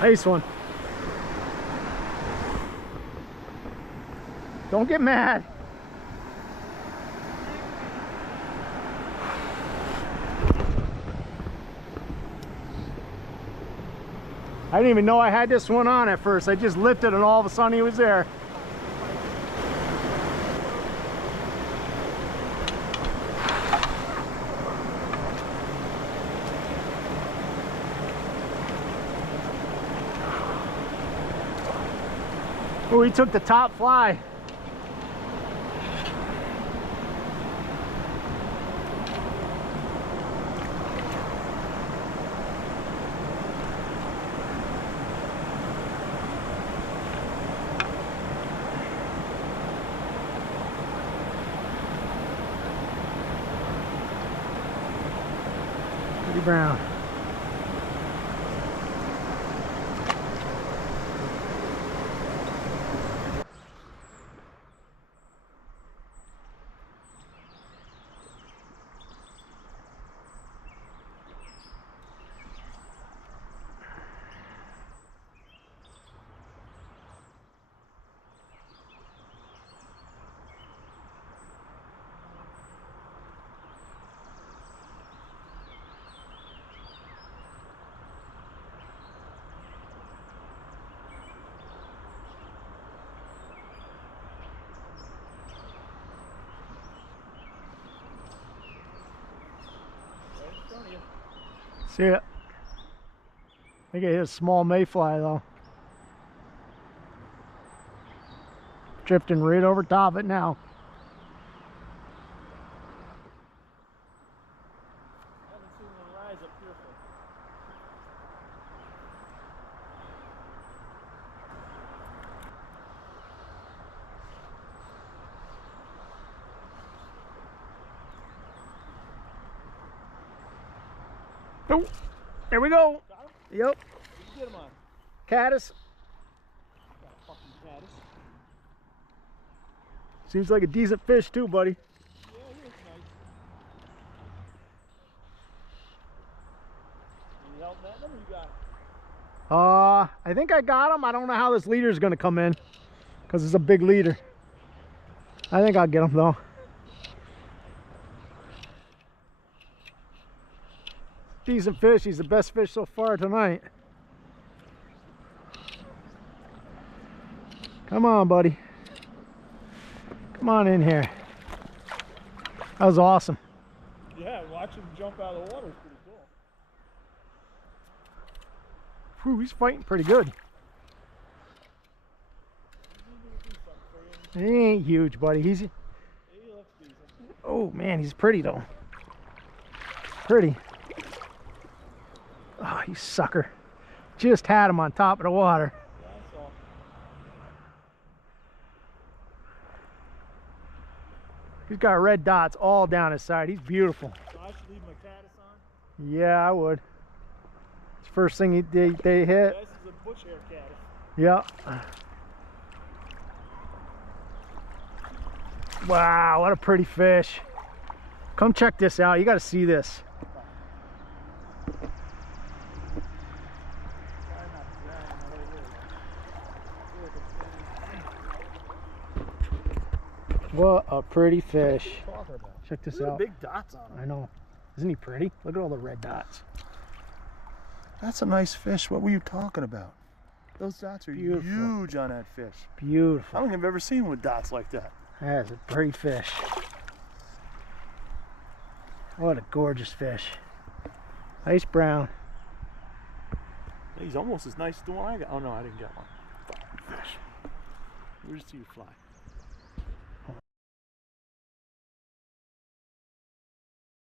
Nice one. Don't get mad. I didn't even know I had this one on at first. I just lifted and all of a sudden he was there. Oh, he took the top fly. Pretty brown. See it? I think it hit a small mayfly though. Drifting right over top of it now. I haven't seen one rise up here Oh, there we go. Got him? Yep. What'd you get him on? Caddis. Got a fucking caddis. Seems like a decent fish too, buddy. Yeah, he looks nice. Need help netting him or you got him? I think I got him. I don't know how this leader is going to come in because it's a big leader. I think I'll get him though. Decent fish. He's the best fish so far tonight. Come on, buddy. Come on in here. That was awesome. Yeah, watching him jump out of the water is pretty cool. Whew, he's fighting pretty good. He ain't huge, buddy. He looks decent. Oh man, he's pretty though. Pretty. Oh, you sucker. Just had him on top of the water. Yeah, I saw. He's got red dots all down his side. He's beautiful. So I should leave my caddis on? Yeah, I would. It's the first thing they hit. Yeah, this is a bush hair caddis. Yeah. Wow, what a pretty fish. Come check this out. You got to see this. What a pretty fish. Check this out. Big dots on him. I know. Isn't he pretty? Look at all the red dots. That's a nice fish. What were you talking about? Those dots are Beautiful. huge on that fish. I Beautiful. don't think I've ever seen one with dots like that. That is a pretty fish. What a gorgeous fish. Nice brown. He's almost as nice as the one I got. Oh no, I didn't get one. Fish. Where'd you see you fly?